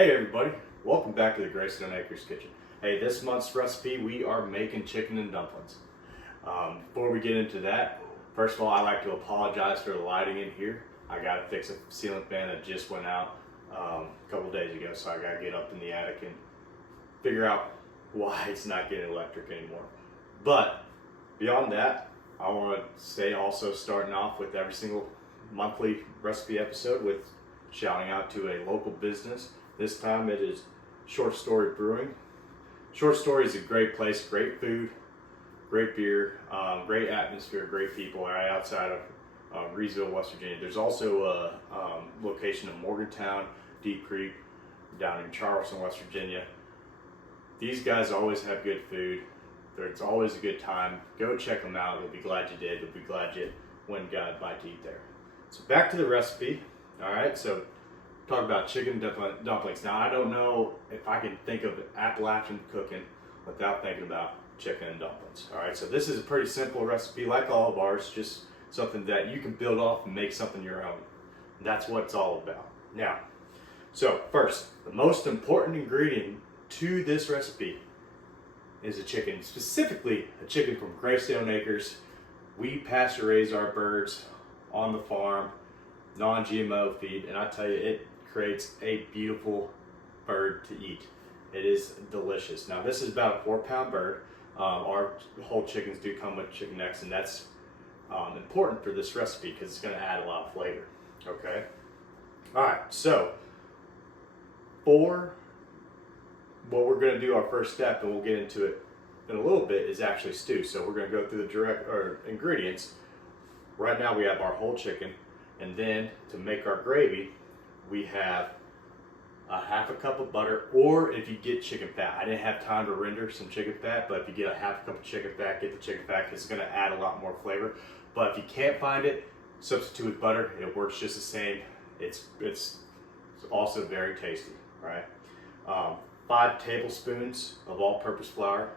Hey everybody, welcome back to the Graystone Acres kitchen. Hey, this month's recipe, we are making chicken and dumplings. Before we get into that, first of all, I like to apologize for the lighting in here. I gotta fix a ceiling fan that just went out a couple days ago, so I gotta get up in the attic and figure out why it's not getting electric anymore. But beyond that, I want to say also starting off with every single monthly recipe episode with shouting out to a local business. This time it is Story Brewing. Short Story is a great place, great food, great beer, great atmosphere, great people right outside of Reedsville, West Virginia. There's also a location in Morgantown, Deep Creek, down in Charleston, West Virginia. These guys always have good food. It's always a good time. Go check them out. You'll be glad you did. You'll be glad you went and got a bite to eat there. So back to the recipe. All right, so talk about chicken dumplings. Now, I don't know if I can think of Appalachian cooking without thinking about chicken and dumplings. All right, so this is a pretty simple recipe, like all of ours, just something that you can build off and make something your own. That's what it's all about. Now, so first, the most important ingredient to this recipe is a chicken, specifically a chicken from Graystone Acres. We pasture-raise our birds on the farm, non-GMO feed, and I tell you, it creates a beautiful bird to eat. It is delicious. Now, this is about a 4-pound bird. Our whole chickens do come with chicken necks, and that's important for this recipe because it's going to add a lot of flavor. Okay. All right. So, for what we're going to do, our first step, and we'll get into it in a little bit, is actually stew. So we're going to go through the ingredients. Right now, we have our whole chicken, and then to make our gravy, we have a half a cup of butter, or if you get chicken fat. I didn't have time to render some chicken fat, but if you get a half a cup of chicken fat, get the chicken fat because it's going to add a lot more flavor. But if you can't find it, substitute with butter. It works just the same. It's also very tasty, right? 5 tablespoons of all-purpose flour.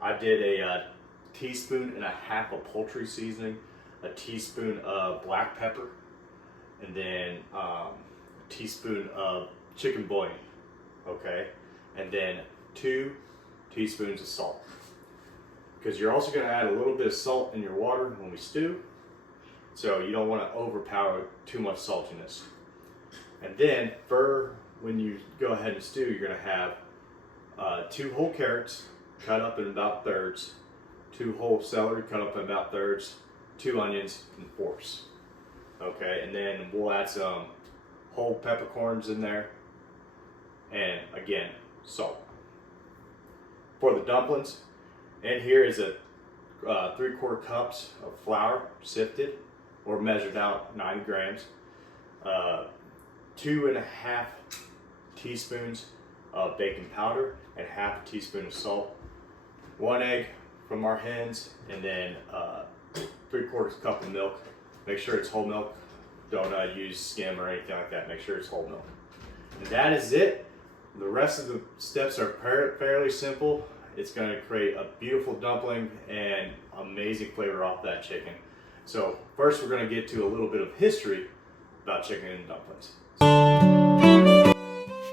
I did a teaspoon and a half of poultry seasoning, a teaspoon of black pepper, and then a teaspoon of chicken bouillon, okay? And then 2 teaspoons of salt. Because you're also gonna add a little bit of salt in your water when we stew, so you don't wanna overpower too much saltiness. And then for when you go ahead and stew, you're gonna have 2 whole carrots cut up in about thirds, 2 whole celery cut up in about thirds, 2 onions and fourths. Okay, and then we'll add some whole peppercorns in there, and again, salt. For the dumplings, and here is a 3/4 cups of flour, sifted or measured out 90 grams, 2.5 teaspoons of baking powder, and half a teaspoon of salt, 1 egg from our hens, and then 3/4 cup of milk. Make sure it's whole milk. Don't use skim or anything like that. Make sure it's whole milk. And that is it. The rest of the steps are fairly simple. It's going to create a beautiful dumpling and amazing flavor off that chicken. So first we're going to get to a little bit of history about chicken and dumplings.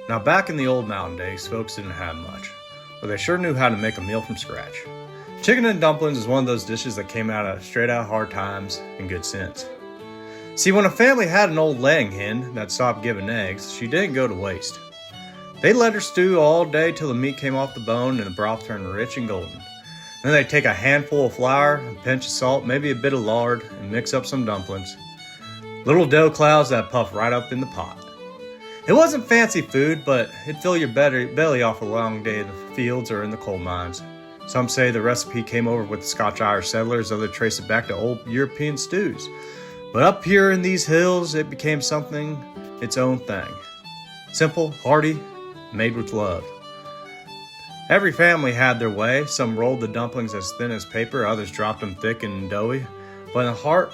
Now, back in the old mountain days, folks didn't have much, but they sure knew how to make a meal from scratch. Chicken and dumplings is one of those dishes that came straight out of hard times and good sense. See, when a family had an old laying hen that stopped giving eggs, she didn't go to waste. They let her stew all day till the meat came off the bone and the broth turned rich and golden. Then they'd take a handful of flour, a pinch of salt, maybe a bit of lard, and mix up some dumplings. Little dough clouds that puff right up in the pot. It wasn't fancy food, but it'd fill your belly off a long day in the fields or in the coal mines. Some say the recipe came over with the Scotch-Irish settlers, others trace it back to old European stews. But up here in these hills, it became something its own thing. Simple, hearty, made with love. Every family had their way. Some rolled the dumplings as thin as paper, others dropped them thick and doughy. But the heart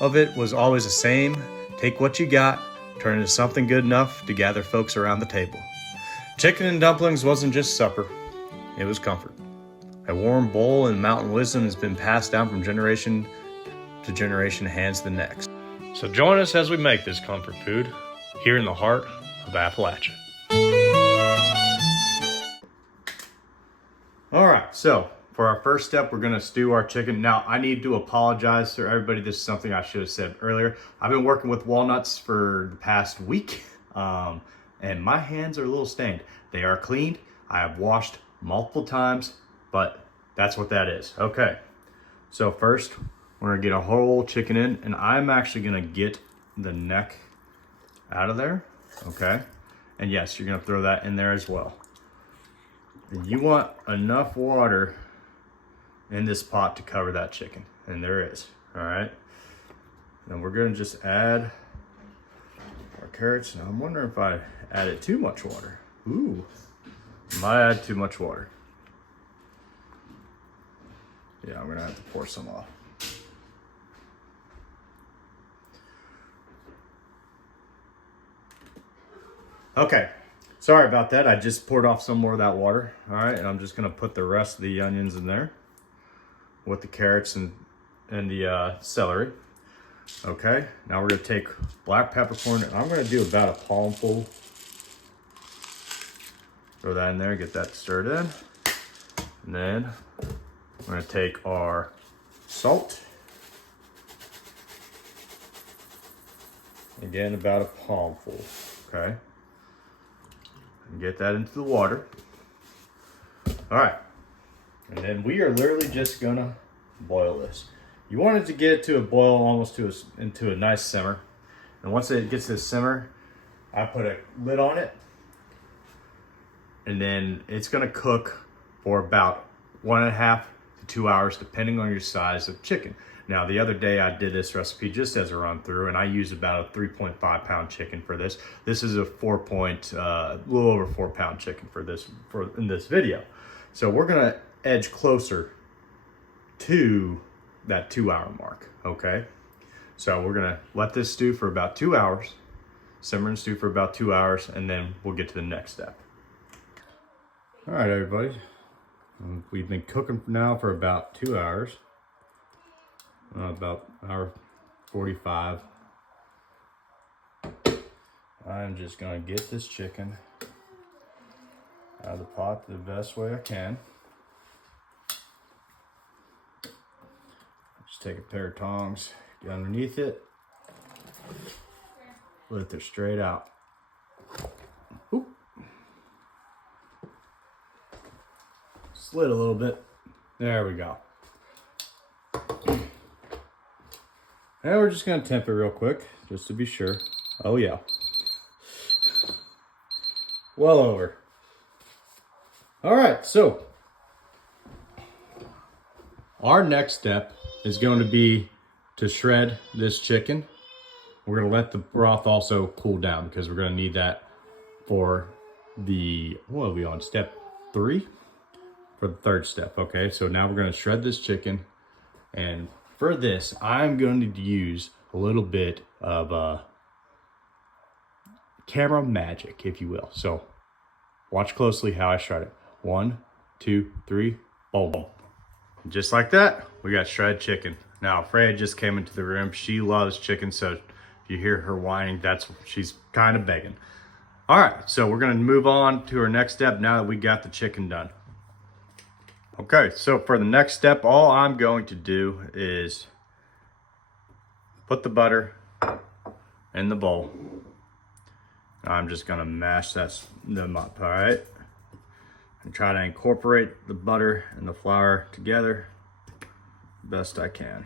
of it was always the same. Take what you got, turn it into something good enough to gather folks around the table. Chicken and dumplings wasn't just supper, it was comfort. A warm bowl and mountain wisdom has been passed down from generation to generation, hands to the next. So join us as we make this comfort food here in the heart of Appalachia. All right, so for our first step, we're gonna stew our chicken. Now, I need to apologize to everybody. This is something I should have said earlier. I've been working with walnuts for the past week, and my hands are a little stained. They are cleaned. I have washed multiple times, but that's what that is. Okay, so first, we're gonna get a whole chicken in, and I'm actually gonna get the neck out of there, okay? And yes, you're gonna throw that in there as well. And you want enough water in this pot to cover that chicken, and there is, all right? Then we're gonna just add our carrots. Now I'm wondering if I added too much water. Ooh, might add too much water. Yeah, I'm gonna have to pour some off. Okay, sorry about that. I just poured off some more of that water. All right, and I'm just gonna put the rest of the onions in there with the carrots and the celery. Okay, now we're gonna take black peppercorn, and I'm gonna do about a palmful. Throw that in there, get that stirred in. And then we're gonna take our salt. Again, about a palmful, okay? And get that into the water. All right, and then we are literally just gonna boil this. You want it to get to a boil almost into a nice simmer. And once it gets to a simmer, I put a lid on it, and then it's gonna cook for about 1.5 to 2 hours, depending on your size of chicken. Now, the other day I did this recipe just as a run through, and I used about a 3.5 pound chicken for this. This is a little over 4 pound chicken in this video. So we're gonna edge closer to that 2 hour mark, okay? So we're gonna let this stew for about 2 hours, simmer and stew for about 2 hours, and then we'll get to the next step. All right, everybody. We've been cooking now for about 2 hours. About hour 45. I'm just gonna get this chicken out of the pot the best way I can. Just take a pair of tongs, get underneath it, lift it straight out. Oop. Slid a little bit. There we go. And we're just gonna temp it real quick, just to be sure. Oh yeah. Well over. All right, so our next step is going to be to shred this chicken. We're gonna let the broth also cool down because we're gonna need that for what are we on, step 3? For the third step, okay? So now we're gonna shred this chicken, and for this, I'm going to use a little bit of camera magic, if you will. So watch closely how I shred it. 1, 2, 3, boom. Just like that, we got shredded chicken. Now, Freya just came into the room. She loves chicken, so if you hear her whining, she's kind of begging. All right, so we're gonna move on to our next step now that we got the chicken done. Okay, so for the next step, all I'm going to do is put the butter in the bowl. I'm just gonna mash them up, all right? And try to incorporate the butter and the flour together best I can.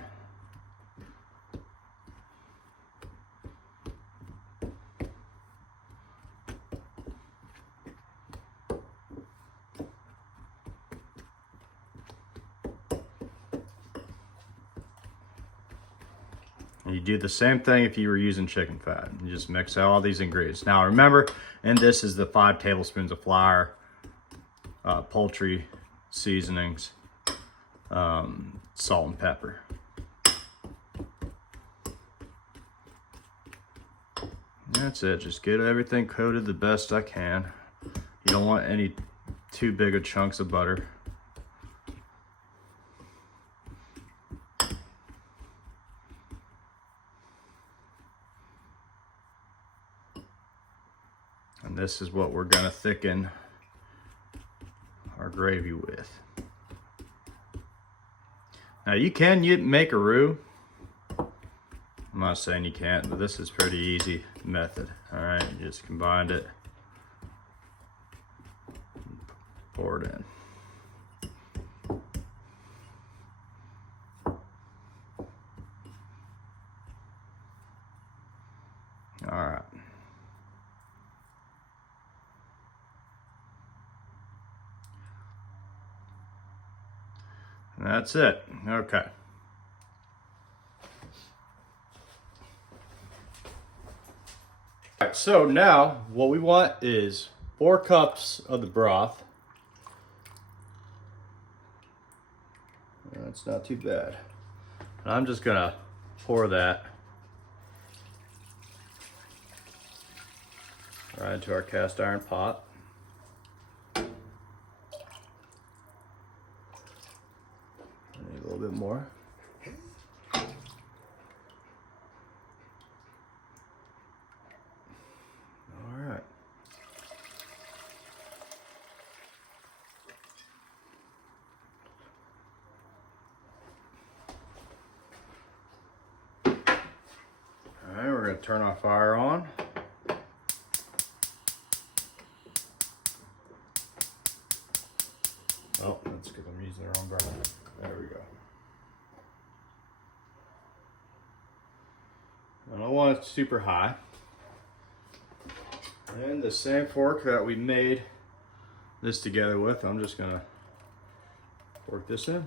You do the same thing if you were using chicken fat. You just mix all these ingredients. Now remember, in this is the 5 tablespoons of flour, poultry seasonings, salt and pepper. That's it, just get everything coated the best I can. You don't want any too big of chunks of butter. And this is what we're gonna thicken our gravy with. Now you can make a roux. I'm not saying you can't, but this is pretty easy method. All right, you just combined it, pour it in. All right. And that's it. Okay. All right, so now what we want is 4 cups of the broth. That's not too bad. And I'm just gonna pour that right into our cast iron pot. I need a little bit more. All right. All right, we're gonna turn our fire on. Oh, that's because I'm using the wrong burner. There we go. I don't want it super high. And the same fork that we made this together with, I'm just gonna fork this in.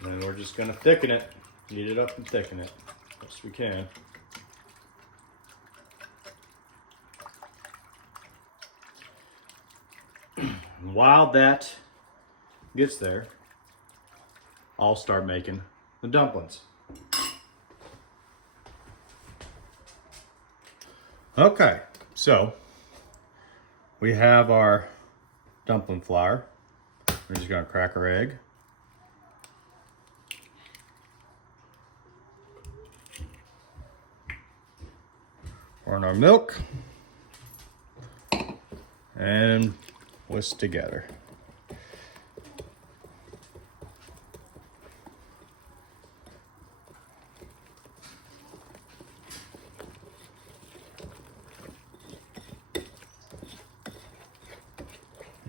And then we're just gonna thicken it, heat it up and thicken it best we can. And while that gets there, I'll start making the dumplings. Okay, so we have our dumpling flour. We're just gonna crack our egg. Pour in our milk and whisk together.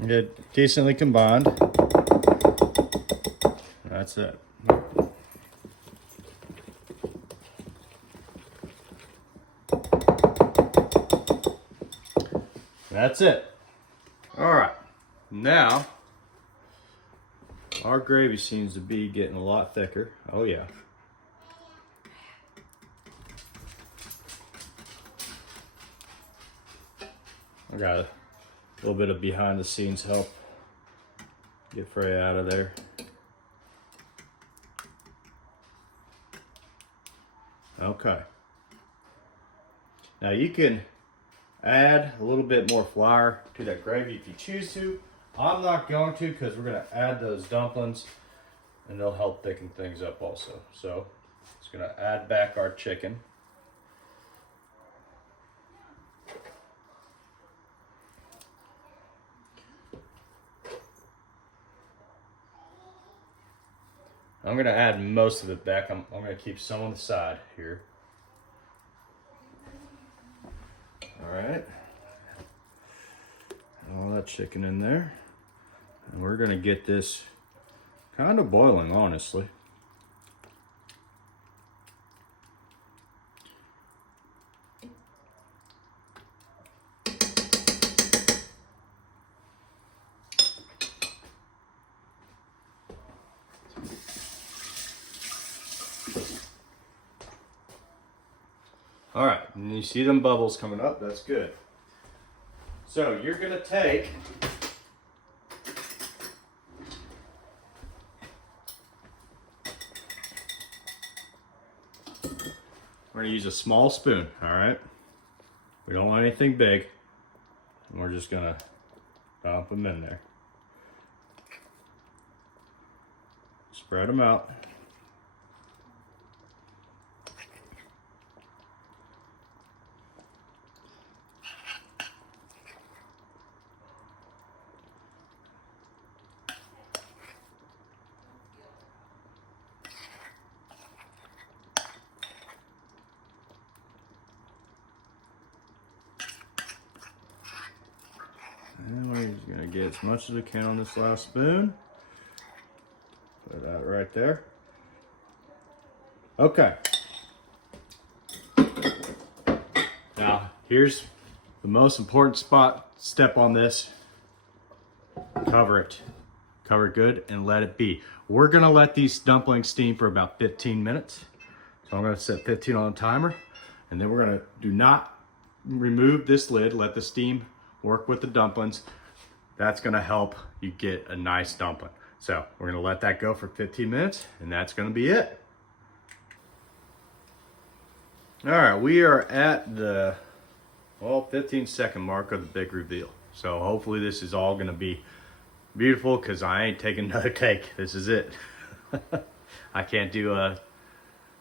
Get decently combined. That's it. That's it. All right, now our gravy seems to be getting a lot thicker. Oh yeah. I got a little bit of behind the scenes help. Get Freya out of there. Okay. Now you can add a little bit more flour to that gravy if you choose to. I'm not going to because we're going to add those dumplings and they'll help thicken things up also. So it's going to add back our chicken. I'm going to add most of it back. I'm going to keep some on the side here. All right, all that chicken in there, and we're gonna get this kind of boiling, honestly. All right, and you see them bubbles coming up, that's good. So you're gonna take We're gonna use a small spoon, all right? We don't want anything big. And we're just gonna dump them in there. Spread them out. And we're just gonna get as much as we can on this last spoon. Put that right there. Okay. Now, here's the most important step on this. Cover it. Cover it good and let it be. We're gonna let these dumplings steam for about 15 minutes. So I'm gonna set 15 on the timer. And then we're gonna do not remove this lid. Let the steam work with the dumplings. That's gonna help you get a nice dumpling. So we're gonna let that go for 15 minutes and that's gonna be it. All right, we are at the 15-second mark of the big reveal. So hopefully this is all gonna be beautiful because I ain't taking another take. This is it. I can't do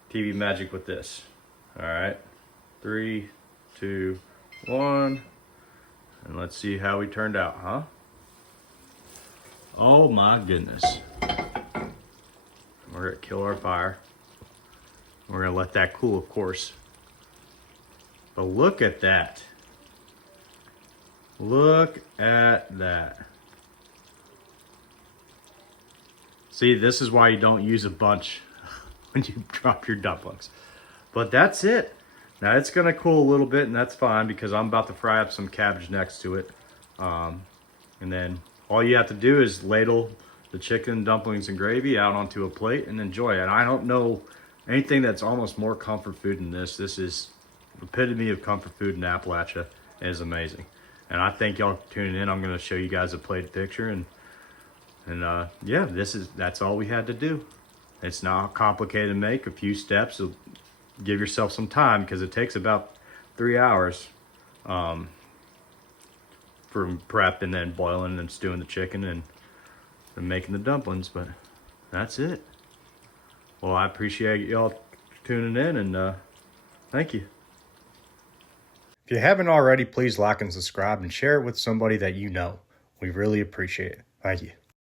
TV magic with this. All right, 3, 2, 1. And let's see how we turned out, huh? Oh my goodness. We're gonna kill our fire. We're gonna let that cool, of course. But look at that. Look at that. See, this is why you don't use a bunch when you drop your dumplings. But that's it. Now it's gonna cool a little bit and that's fine because I'm about to fry up some cabbage next to it. And then all you have to do is ladle the chicken, dumplings, and gravy out onto a plate and enjoy it. And I don't know anything that's almost more comfort food than this. This is the epitome of comfort food in Appalachia. It is amazing. And I thank y'all for tuning in. I'm gonna show you guys a plate picture and yeah, that's all we had to do. It's not complicated to make. A few steps. So give yourself some time because it takes about 3 hours from prep and then boiling and stewing the chicken and making the dumplings. But that's it. Well, I appreciate y'all tuning in and thank you. If you haven't already, please like and subscribe and share it with somebody that you know. We really appreciate it. Thank you.